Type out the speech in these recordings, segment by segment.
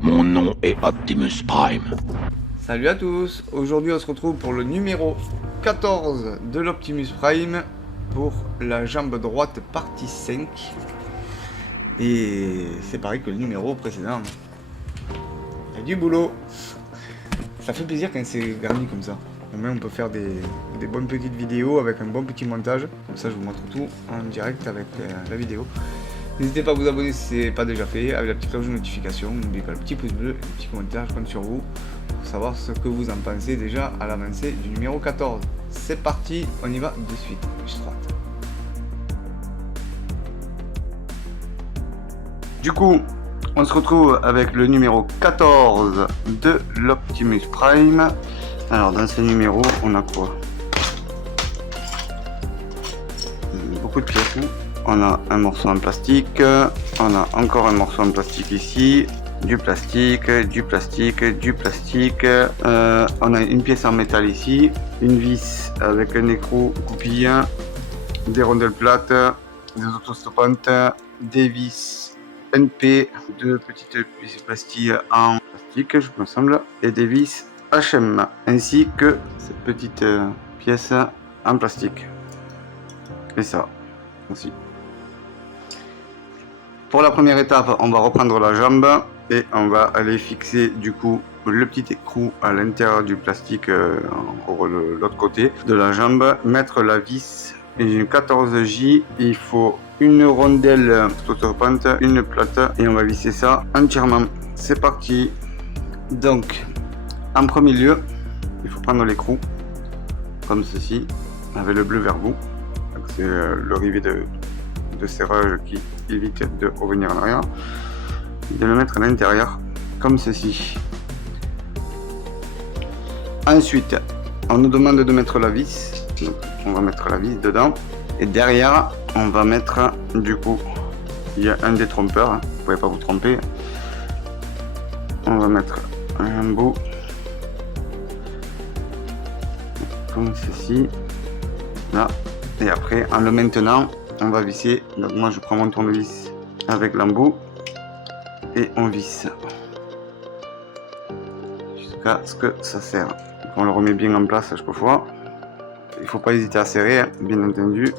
Mon nom est Optimus Prime. Salut à tous, aujourd'hui on se retrouve pour le numéro 14 de l'Optimus Prime pour la jambe droite partie 5. Et c'est pareil que le numéro précédent. Il y a du boulot. Ça fait plaisir quand c'est garni comme ça. Au moins on peut faire des bonnes petites vidéos avec un bon petit montage. Comme ça je vous montre tout en direct avec la vidéo. N'hésitez pas à vous abonner si ce n'est pas déjà fait, avec la petite cloche de notification. N'oubliez pas le petit pouce bleu et le petit commentaire, je compte sur vous pour savoir ce que vous en pensez déjà à l'avancée du numéro 14. C'est parti, on y va de suite. Je droite. Du coup, on se retrouve avec le numéro 14 de l'Optimus Prime. Alors dans ce numéro, on a quoi? Beaucoup de pièces. On a un morceau en plastique, on a encore un morceau en plastique ici, du plastique, du plastique, du plastique. On a une pièce en métal ici, une vis avec un écrou goupille, des rondelles plates, des autostoppantes, des vis NP, deux petites pièces plastiques en plastique, je me semble, et des vis HM, ainsi que cette petite pièce en plastique. Et ça aussi. Pour la première étape, on va reprendre la jambe et on va aller fixer du coup le petit écrou à l'intérieur du plastique pour l'autre côté de la jambe, mettre la vis une 14J, il faut une rondelle autostopante, une plate et on va visser ça entièrement. C'est parti. Donc en premier lieu, il faut prendre l'écrou comme ceci avec le bleu vers vous. C'est le rivet de serrage qui évite de revenir en arrière, de le mettre à l'intérieur comme ceci. Ensuite on nous demande de mettre la vis, donc on va mettre la vis dedans et derrière on va mettre, du coup il y a un détrompeur, vous pouvez pas vous tromper, on va mettre un bout comme ceci là, et après en le maintenant on va visser. Donc moi je prends mon tournevis avec l'embout et on visse jusqu'à ce que ça serre. Donc on le remet bien en place à chaque fois. Il faut pas hésiter à serrer, hein, bien entendu.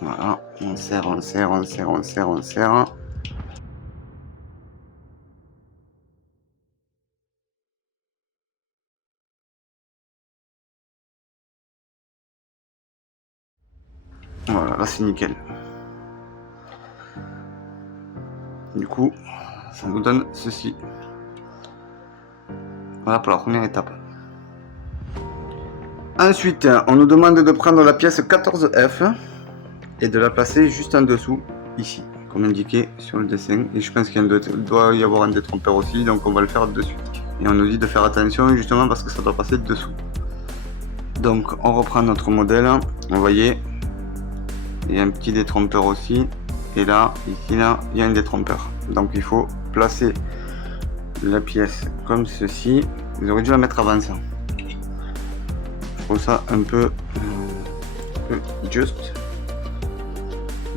Voilà, on serre, on serre, on serre, on serre, on serre. Voilà, là c'est nickel. Du coup, ça nous donne ceci. Voilà pour la première étape. Ensuite, on nous demande de prendre la pièce 14F et de la placer juste en dessous, ici, comme indiqué sur le dessin. Et je pense qu'il doit y avoir un détrompeur aussi, donc on va le faire de suite. Et on nous dit de faire attention justement parce que ça doit passer dessous. Donc on reprend notre modèle, vous voyez. Il y a un petit détrompeur aussi, et là, ici, là, il y a un détrompeur. Donc il faut placer la pièce comme ceci. Vous aurez dû la mettre avant ça. Je trouve ça un peu juste,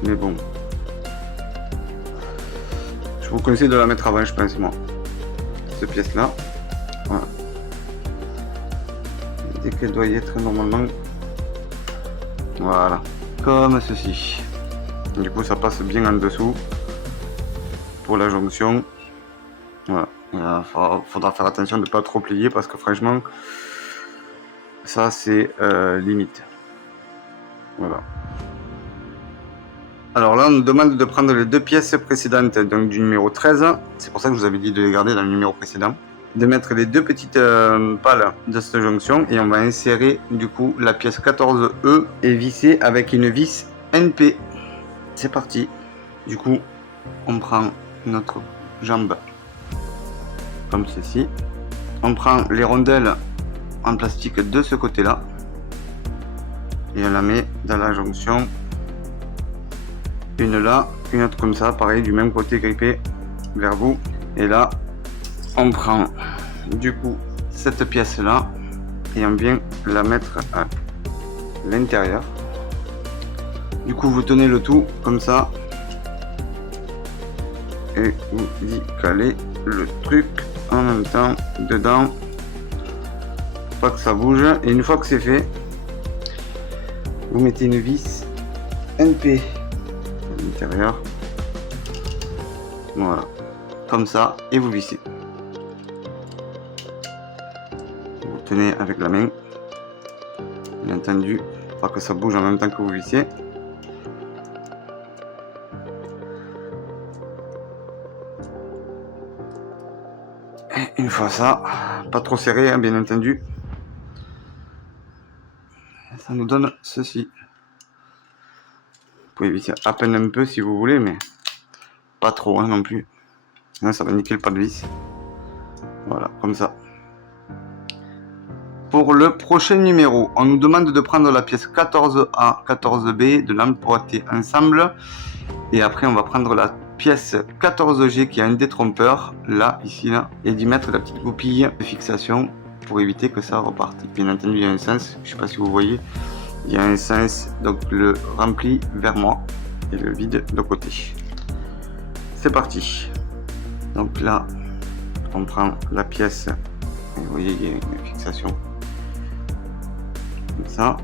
mais bon. Je vous conseille de la mettre avant, je pense, moi. Cette pièce-là. Voilà. Dès qu'elle doit y être normalement. Voilà. Comme ceci. Du coup ça passe bien en dessous pour la jonction. Voilà. Il faudra faire attention de ne pas trop plier parce que franchement ça c'est limite. Voilà. Alors là on nous demande de prendre les deux pièces précédentes, donc du numéro 13. C'est pour ça que je vous avais dit de les garder dans le numéro précédent. De mettre les deux petites pales de cette jonction et on va insérer du coup la pièce 14E et visser avec une vis NP. C'est parti. Du coup on prend notre jambe comme ceci, on prend les rondelles en plastique de ce côté là et on la met dans la jonction, une là, une autre comme ça, pareil du même côté grippé vers vous. Et là on prend du coup cette pièce là et on vient la mettre à l'intérieur. Du coup vous tenez le tout comme ça et vous y calez le truc en même temps dedans, pas que ça bouge. Et une fois que c'est fait, vous mettez une vis NP à l'intérieur, voilà, comme ça, et vous vissez. Vous tenez avec la main, bien entendu, pas que ça bouge en même temps que vous vissez. Et une fois ça, pas trop serré, hein, bien entendu, ça nous donne ceci. Vous pouvez visser à peine un peu si vous voulez, mais pas trop hein, non plus. Sinon ça va niquer le pas de vis. Voilà, comme ça. Pour le prochain numéro, on nous demande de prendre la pièce 14A, 14B, de l'emboîter ensemble. Et après, on va prendre la pièce 14G qui a un détrompeur, là, ici, là, et d'y mettre la petite goupille de fixation pour éviter que ça reparte. Bien entendu, il y a un sens, je ne sais pas si vous voyez, il y a un sens, donc le rempli vers moi et le vide de côté. C'est parti. Donc là, on prend la pièce, et vous voyez, il y a une fixation. Comme ça,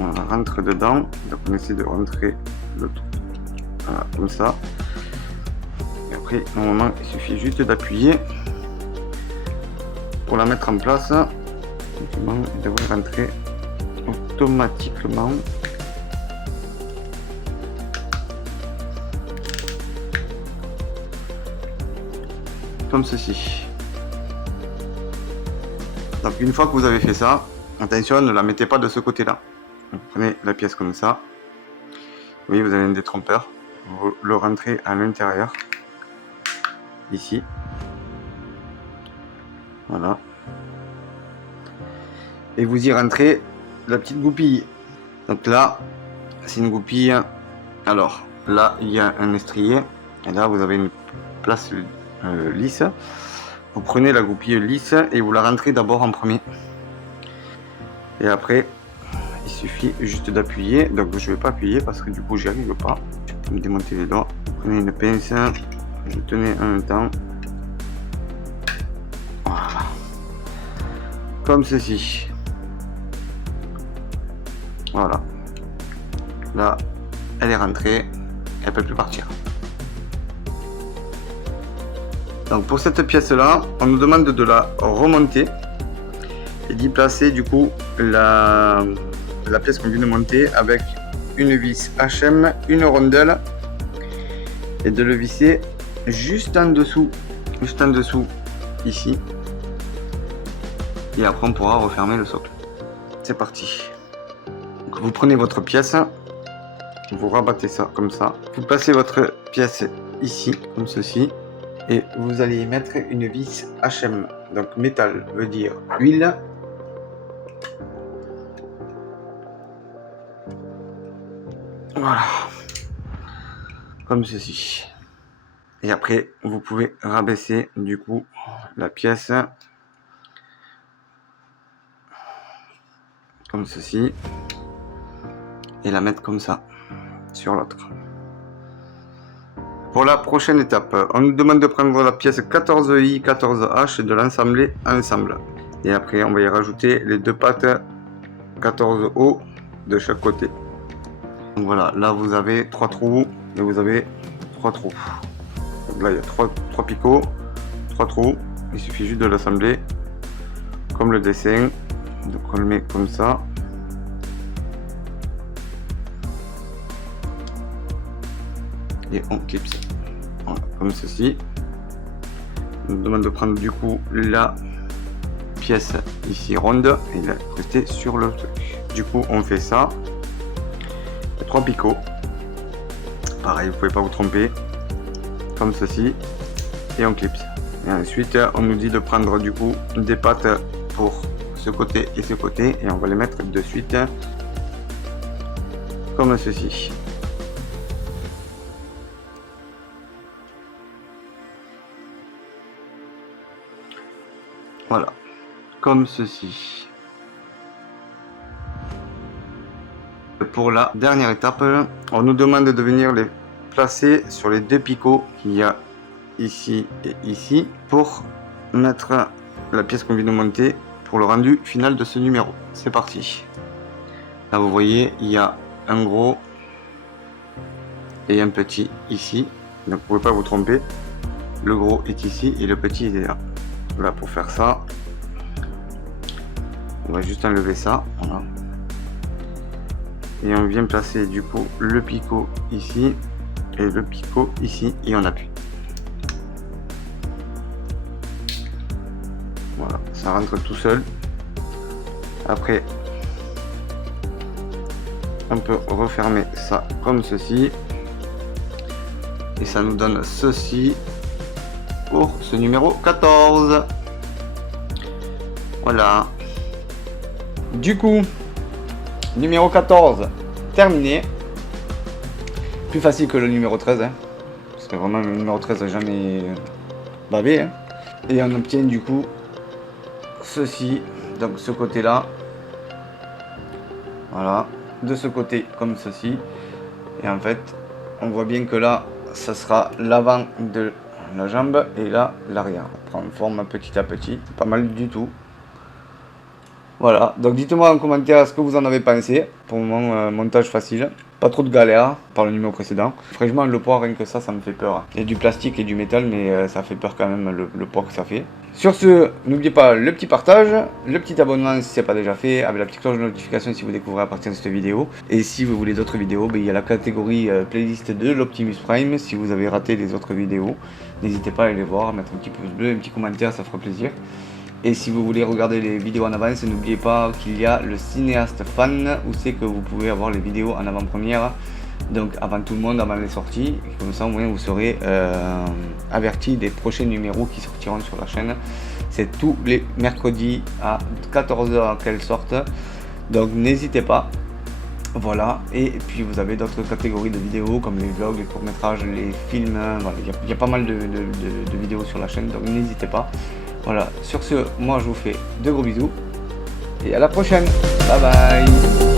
on rentre dedans, donc on essaie de rentrer le tout, voilà, comme ça. Et après, normalement, il suffit juste d'appuyer pour la mettre en place. Il devrait rentrer automatiquement. Comme ceci. Donc une fois que vous avez fait ça, attention, ne la mettez pas de ce côté-là. Vous prenez la pièce comme ça. Vous voyez, vous avez un détrompeur. Vous le rentrez à l'intérieur. Ici. Voilà. Et vous y rentrez la petite goupille. Donc là, c'est une goupille. Alors, là, il y a un estrier. Et là, vous avez une place lisse. Vous prenez la goupille lisse et vous la rentrez d'abord en premier. Et après, il suffit juste d'appuyer. Donc je ne vais pas appuyer parce que du coup j'y arrive pas. Je peux me démonter les doigts. Vous prenez une pince, vous tenez en même temps. Voilà. Comme ceci. Voilà. Là, elle est rentrée. Elle ne peut plus partir. Donc pour cette pièce là, on nous demande de la remonter et d'y placer du coup la pièce qu'on vient de monter avec une vis HM, une rondelle, et de le visser juste en dessous ici, et après on pourra refermer le socle. C'est parti. Donc vous prenez votre pièce, vous rabattez ça comme ça, vous placez votre pièce ici comme ceci, et vous allez y mettre une vis HM. Donc métal veut dire huile. Voilà. Comme ceci. Et après, vous pouvez rabaisser du coup la pièce comme ceci et la mettre comme ça sur l'autre. Pour la prochaine étape, on nous demande de prendre la pièce 14i, 14h et de l'ensembler ensemble. Et après, on va y rajouter les deux pattes 14O de chaque côté. Donc voilà, là vous avez 3 trous et vous avez 3 trous. Donc là il y a 3 picots, 3 trous. Il suffit juste de l'assembler comme le dessin. Donc on le met comme ça. Et on clipse. Voilà, comme ceci. On nous demande de prendre du coup la pièce ici ronde et la rester sur le truc. Du coup on fait ça. 3 picots. Pareil, vous pouvez pas vous tromper. Comme ceci. Et on clipse. Et ensuite on nous dit de prendre du coup des pattes pour ce côté et ce côté. Et on va les mettre de suite. Comme ceci. Voilà, comme ceci. Pour la dernière étape, on nous demande de venir les placer sur les 2 picots qu'il y a ici et ici pour mettre la pièce qu'on vient de monter pour le rendu final de ce numéro. C'est parti. Là vous voyez, il y a un gros et un petit ici, donc vous ne pouvez pas vous tromper. Le gros est ici et le petit est là. Là pour faire ça, on va juste enlever ça, voilà. Et on vient placer du coup le picot ici et le picot ici et on appuie. Voilà, ça rentre tout seul. Après, on peut refermer ça comme ceci et ça nous donne ceci pour ce numéro 14. Voilà. Du coup, numéro 14 terminé. Plus facile que le numéro 13 hein. Parce que vraiment le numéro 13 n'a jamais bavé hein. Et on obtient du coup ceci, donc ce côté là, voilà, de ce côté comme ceci. Et en fait on voit bien que là ça sera l'avant de la jambe et là l'arrière. Prendre forme petit à petit, c'est pas mal du tout. Voilà, donc dites-moi en commentaire ce que vous en avez pensé. Pour le moment, montage facile, pas trop de galère par le numéro précédent. Franchement, le poids, rien que ça me fait peur. Il y a du plastique et du métal, mais ça fait peur quand même le poids que ça fait. Sur ce, n'oubliez pas le petit partage, le petit abonnement si ce n'est pas déjà fait, avec la petite cloche de notification si vous découvrez à partir de cette vidéo. Et si vous voulez d'autres vidéos, il y a la catégorie playlist de l'Optimus Prime. Si vous avez raté les autres vidéos, n'hésitez pas à aller les voir, mettre un petit pouce bleu, un petit commentaire, ça fera plaisir. Et si vous voulez regarder les vidéos en avance, n'oubliez pas qu'il y a le cinéaste fan où c'est que vous pouvez avoir les vidéos en avant-première, donc avant tout le monde, avant les sorties. Et comme ça au moins vous serez averti des prochains numéros qui sortiront sur la chaîne. C'est tous les mercredis à 14 h qu'elles sortent, donc n'hésitez pas. Voilà, et puis vous avez d'autres catégories de vidéos comme les vlogs, les courts-métrages, les films, voilà, il y a pas mal de vidéos sur la chaîne, donc n'hésitez pas. Voilà, sur ce, moi je vous fais de gros bisous et à la prochaine. Bye bye.